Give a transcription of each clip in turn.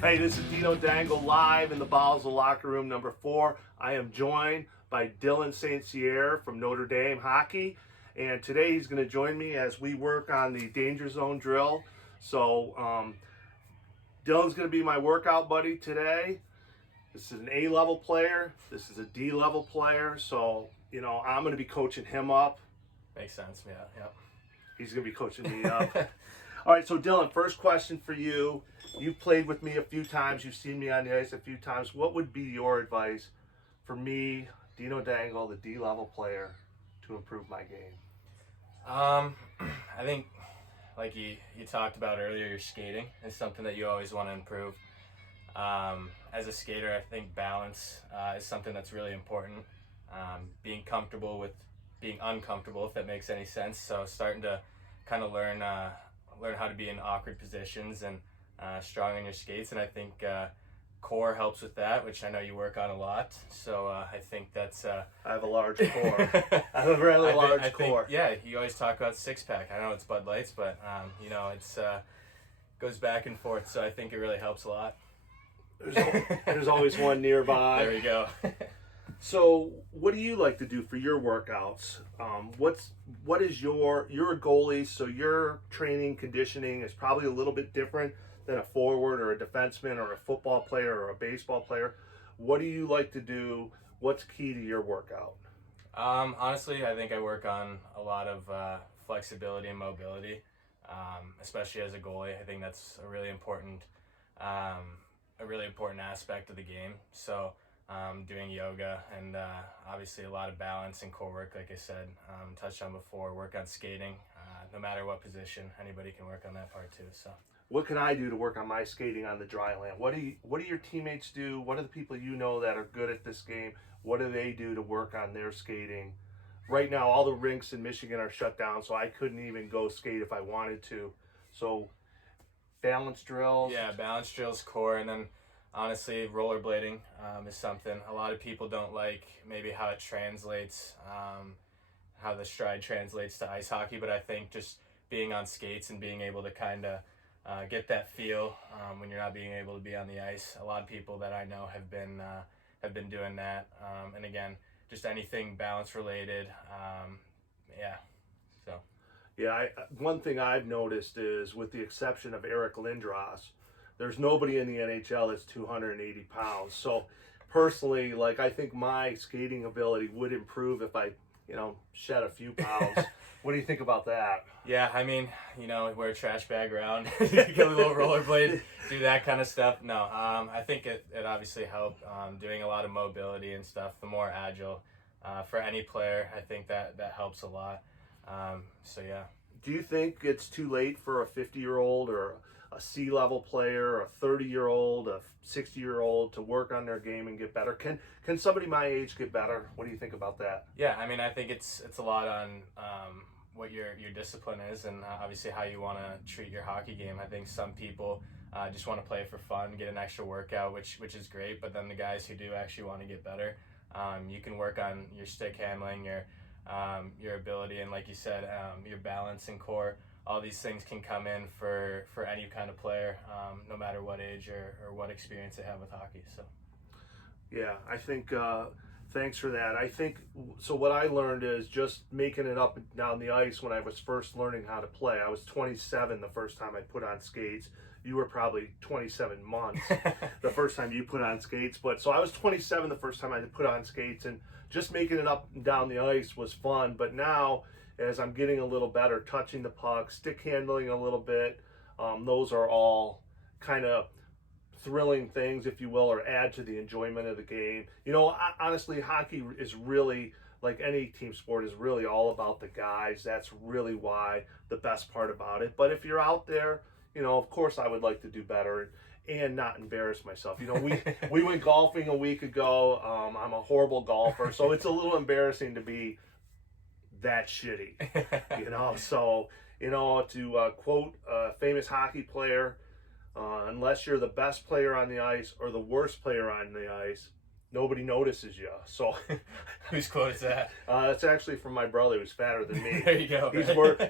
Hey, this is Dino Dangle live in the bowels of locker room number 4. I am joined by Dylan St. Cyr from Notre Dame Hockey, and today he's going to join me as we work on the danger zone drill. So Dylan's going to be my workout buddy today. This is an A-level player. This is a D-level player. So, I'm going to be coaching him up. Makes sense, yeah. Yep. He's going to be coaching me up. All right, so Dylan, first question for you. You've played with me a few times. You've seen me on the ice a few times. What would be your advice for me, Dino Dangle, the D-level player, to improve my game? I think, like you talked about earlier, your skating is something that you always want to improve. As a skater, I think balance is something that's really important. Being comfortable with being uncomfortable, if that makes any sense. So starting to kind of learn how to be in awkward positions and strong on your skates, and I think core helps with that, which I know you work on a lot. So I think that's I have a large core. I have a really large core. Yeah, you always talk about six-pack. I know it's Bud Lights, but it's goes back and forth. So I think it really helps a lot. There's always one nearby. There we go. So, what do you like to do for your workouts? What is you're a goalie, so your training conditioning is probably a little bit different than a forward or a defenseman or a football player or a baseball player. What do you like to do? What's key to your workout? Honestly, I think I work on a lot of flexibility and mobility, especially as a goalie. I think that's a really important aspect of the game. So. Doing yoga and obviously a lot of balance and core work, like I said, touched on before. Work on skating, no matter what position. Anybody can work on that part too. So, what can I do to work on my skating on the dry land? What do your teammates do? What are the people you know that are good at this game? What do they do to work on their skating? Right now, all the rinks in Michigan are shut down, so I couldn't even go skate if I wanted to. So, balance drills. Yeah, balance drills, core, and then. Honestly, rollerblading is something a lot of people don't like, maybe how it translates, how the stride translates to ice hockey, but I think just being on skates and being able to kind of get that feel when you're not being able to be on the ice. A lot of people that I know have been doing that, and again, just anything balance related, so. Yeah, one thing I've noticed is, with the exception of Eric Lindros, there's nobody in the NHL that's 280 pounds. So personally, I think my skating ability would improve if I, shed a few pounds. What do you think about that? Yeah, I mean, wear a trash bag around, get a little rollerblade, do that kind of stuff. No, I think it obviously helped. Doing a lot of mobility and stuff, the more agile for any player, I think that helps a lot. So yeah. Do you think it's too late for a 50-year-old or a C-level player, a 30-year-old, a 60-year-old to work on their game and get better? Can somebody my age get better? What do you think about that? Yeah, I mean, I think it's a lot on what your discipline is, and obviously how you want to treat your hockey game. I think some people just want to play for fun, get an extra workout, which is great. But then the guys who do actually want to get better, you can work on your stick handling, your ability, and like you said, your balance and core. All these things can come in for any kind of player, no matter what age or what experience they have with hockey. So, yeah, I think thanks for that. I think so. What I learned is just making it up and down the ice when I was first learning how to play. I was 27 the first time I put on skates. You were probably 27 months the first time you put on skates. But so I was 27 the first time I put on skates, and just making it up and down the ice was fun. But now, as I'm getting a little better, touching the puck, stick handling a little bit, those are all kind of thrilling things, if you will, or add to the enjoyment of the game. Honestly, hockey is really, like any team sport, is really all about the guys. That's really why the best part about it. But if you're out there, of course I would like to do better and not embarrass myself. We went golfing a week ago. I'm a horrible golfer, so it's a little embarrassing to be that shitty, So, to quote a famous hockey player, unless you're the best player on the ice or the worst player on the ice, nobody notices you. So, whose quote is that? It's actually from my brother, who's fatter than me. There you go.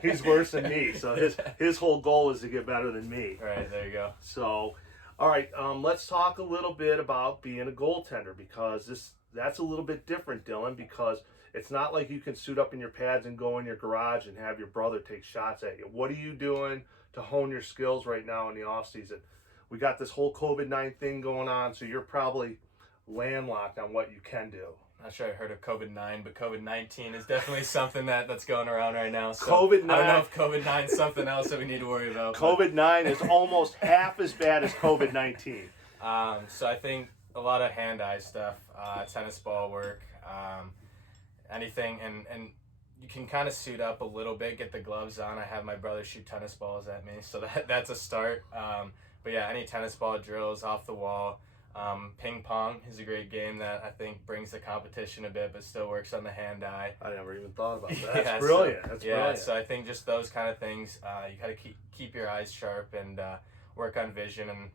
He's worse than me. So his whole goal is to get better than me. Right, there you go. So, All right, let's talk a little bit about being a goaltender because that's a little bit different, Dylan, because it's not like you can suit up in your pads and go in your garage and have your brother take shots at you. What are you doing to hone your skills right now in the off season? We got this whole COVID-19 thing going on, so you're probably landlocked on what you can do. Not sure I heard of COVID-9, but COVID-19 is definitely something that's going around right now. So COVID-9. I don't know if COVID-9 is something else that we need to worry about. COVID-9 is almost half as bad as COVID-19. So I think a lot of hand-eye stuff, tennis ball work, anything, and you can kind of suit up a little bit, get the gloves on. I have my brother shoot tennis balls at me, so that's a start. But yeah, any tennis ball drills off the wall. Ping pong is a great game that I think brings the competition a bit, but still works on the hand-eye. I never even thought about that. Yeah, That's brilliant. That's brilliant. So I think just those kind of things, you got to keep your eyes sharp and work on vision and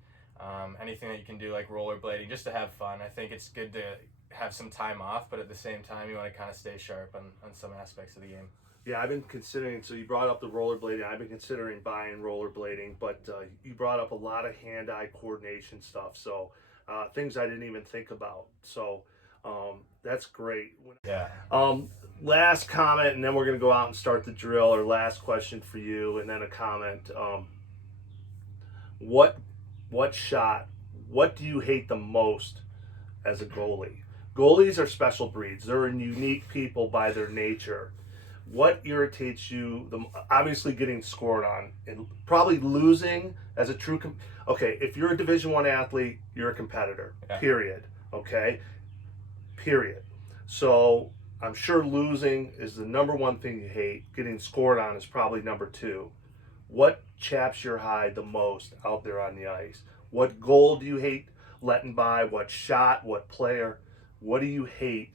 anything that you can do like rollerblading just to have fun. I think it's good to have some time off, but at the same time you want to kind of stay sharp on some aspects of the game. Yeah, I've been considering, so you brought up the rollerblading. I've been considering buying rollerblading, but you brought up a lot of hand-eye coordination stuff. So things I didn't even think about. So that's great. Yeah. Last comment, and then we're going to go out and start the drill, or last question for you, and then a comment. What do you hate the most as a goalie? Goalies are special breeds. They're unique people by their nature. What irritates you? Obviously getting scored on and probably losing as a true. Okay, if you're a Division I athlete, you're a competitor. Yeah. Period. Okay. Period. So I'm sure losing is the number one thing you hate. Getting scored on is probably number two. What chaps your hide the most out there on the ice? What goal do you hate letting by? What shot? What player? What do you hate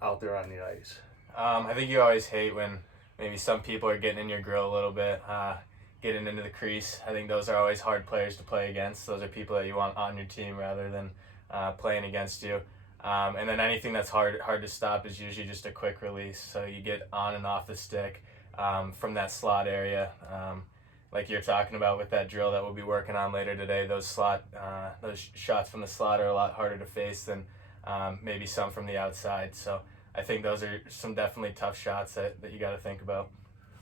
out there on the ice? I think you always hate when maybe some people are getting in your grill a little bit, getting into the crease. I think those are always hard players to play against. Those are people that you want on your team rather than playing against you. And then anything that's hard to stop is usually just a quick release. So you get on and off the stick from that slot area. Like you're talking about with that drill that we'll be working on later today, those shots from the slot are a lot harder to face than maybe some from the outside. So I think those are some definitely tough shots that you got to think about.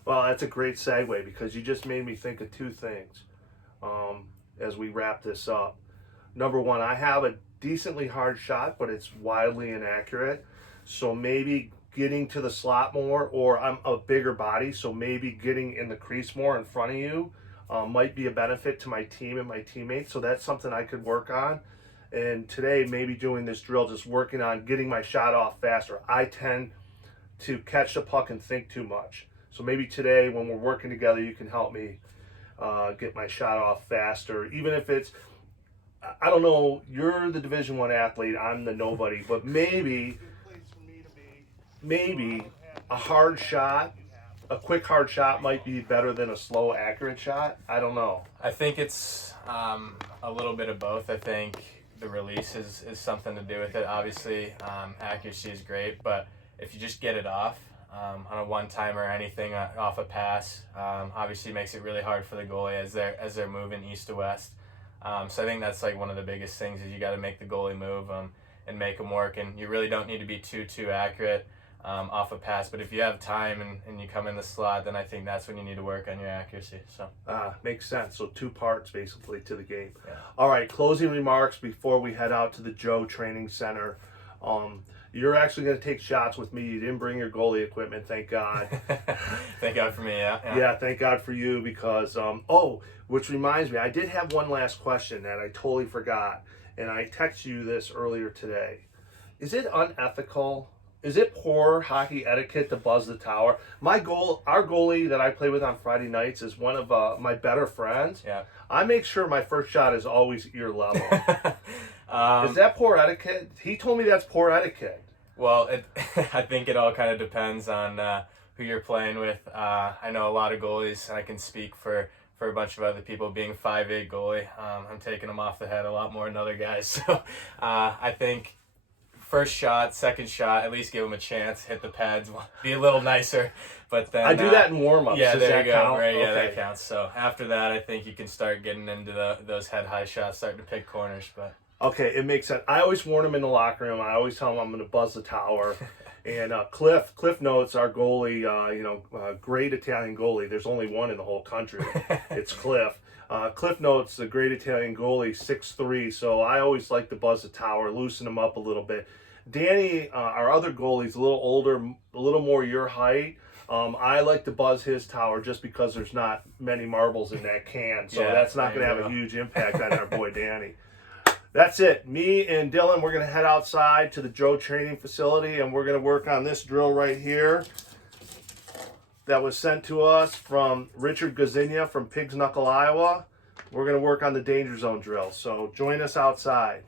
Well, that's a great segue because you just made me think of two things as we wrap this up. Number one, I have a decently hard shot, but it's wildly inaccurate. So maybe getting to the slot more, or I'm a bigger body, so maybe getting in the crease more in front of you might be a benefit to my team and my teammates. So that's something I could work on. And today, maybe doing this drill, just working on getting my shot off faster. I tend to catch the puck and think too much. So maybe today, when we're working together, you can help me get my shot off faster. Even if it's, I don't know, you're the Division I athlete, I'm the nobody, but maybe a hard shot, a quick hard shot might be better than a slow, accurate shot. I don't know. I think it's a little bit of both. I think the release is something to do with it. Obviously, accuracy is great, but if you just get it off on a one-time or anything off a pass, obviously makes it really hard for the goalie as they're moving east to west. So I think that's like one of the biggest things is you got to make the goalie move and make them work, and you really don't need to be too accurate off a pass. But if you have time and you come in the slot, then I think that's when you need to work on your accuracy. So makes sense. So two parts basically to the game. Yeah. All right, closing remarks before we head out to the Joe Training Center. You're actually going to take shots with me. You didn't bring your goalie equipment, thank God. Thank God for me, yeah. Yeah, thank God for you because, which reminds me, I did have one last question that I totally forgot, and I texted you this earlier today. Is it unethical? Is it poor hockey etiquette to buzz the tower? Our goalie that I play with on Friday nights is one of my better friends. Yeah. I make sure my first shot is always ear level. Is that poor etiquette? He told me that's poor etiquette. Well, I think it all kind of depends on who you're playing with. I know a lot of goalies, and I can speak for a bunch of other people. Being 5'8" goalie, I'm taking them off the head a lot more than other guys. So I think first shot, second shot, at least give them a chance, hit the pads, be a little nicer. But then I do that in warm-ups. Yeah, Does there that you go. count? Right, yeah, Okay. that counts. So after that, I think you can start getting into those head-high shots, starting to pick corners. But Okay, it makes sense. I always warn them in the locker room. I always tell them I'm going to buzz the tower. And Cliff Notes, our goalie, great Italian goalie. There's only one in the whole country. It's Cliff. Cliff Notes, a great Italian goalie, 6'3". So I always like to buzz the tower, loosen him up a little bit. Danny, our other goalie, is a little older, a little more your height. I like to buzz his tower just because there's not many marbles in that can. So Yeah, that's not there going to you have a go. huge impact on our boy Danny. That's it. Me and Dylan, we're going to head outside to the Joe training facility, and we're going to work on this drill right here that was sent to us from Richard Gazinia from Pigs Knuckle, Iowa. We're going to work on the danger zone drill. So join us outside.